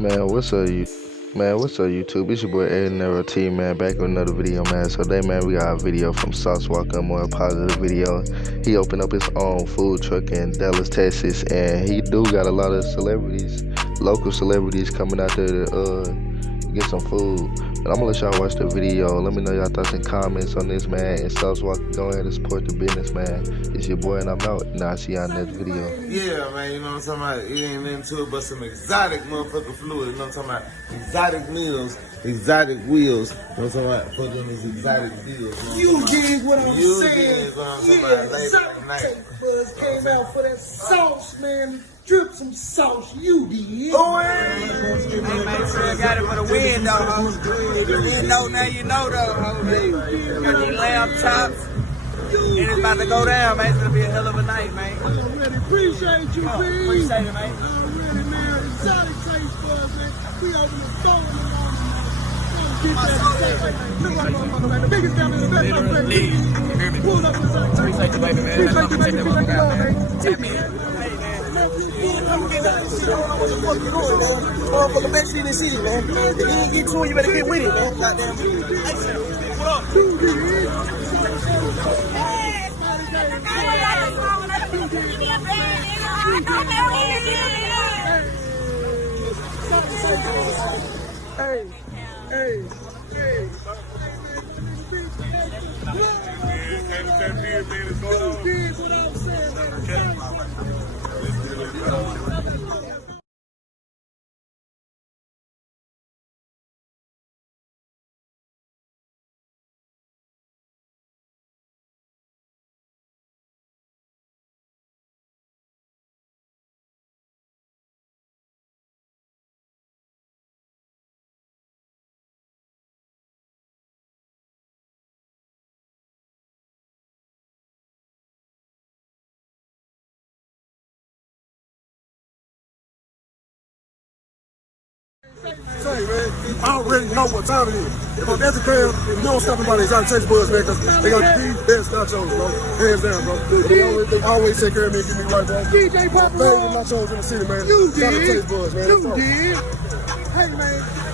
Man, what's up, YouTube? It's your boy Aiden T, man, back with another video, man. So today, man, we got a video from Sauce Walka, more positive video. He opened up his own food truck in Dallas, Texas, and he do got a lot of celebrities, local celebrities coming out there to get some food. But I'm gonna let y'all watch the video. Let me know y'all thoughts and comments on this, man. And Sauce Walka, go ahead and support the business, man. It's your boy, and I'm out. And I'll see y'all next video. Yeah, man, you know what I'm talking about? It ain't into it but some exotic motherfucking fluid. You know what I'm talking about? Exotic meals, exotic wheels. You know what I'm talking about? Put on these exotic deals. You dig what I'm You saying? dig what I'm talking about? Late at night. Buzz came out for that sauce, man. Drip some sauce, you did. Oh, Hey, man, sure got it for the win, though, ho. If you didn't know, now you know, though, ho, man. Got these lamb chops, and it's about to go down, man. It's gonna be a hell of a night, man. Already appreciate you, B. Appreciate it, man. Already, man. Exotic taste buds, man. We open the store in the morning, man. Get that. Look like motherfucker, man. The biggest family in the best, my friend. Pull up with us. Appreciate you, baby, man. Appreciate you, baby. Appreciate you, love, man. Tap in. Hey, man. Motherfucker, back to the city, man. If you didn't get to it, you better get with it, man. Goddamn. What up? Hey, hey, hey. You did what I'm saying, man. Say, man, I already know what time it is. If I'm Instagram, you don't stop about exotic taste buds, man, because they got the best nachos, bro. Hands down, bro. They always take care of me and get me right, bro. DJ Papa, favorite nachos in the city, man. You Exotic did. taste buds, man. You did. Hey, man.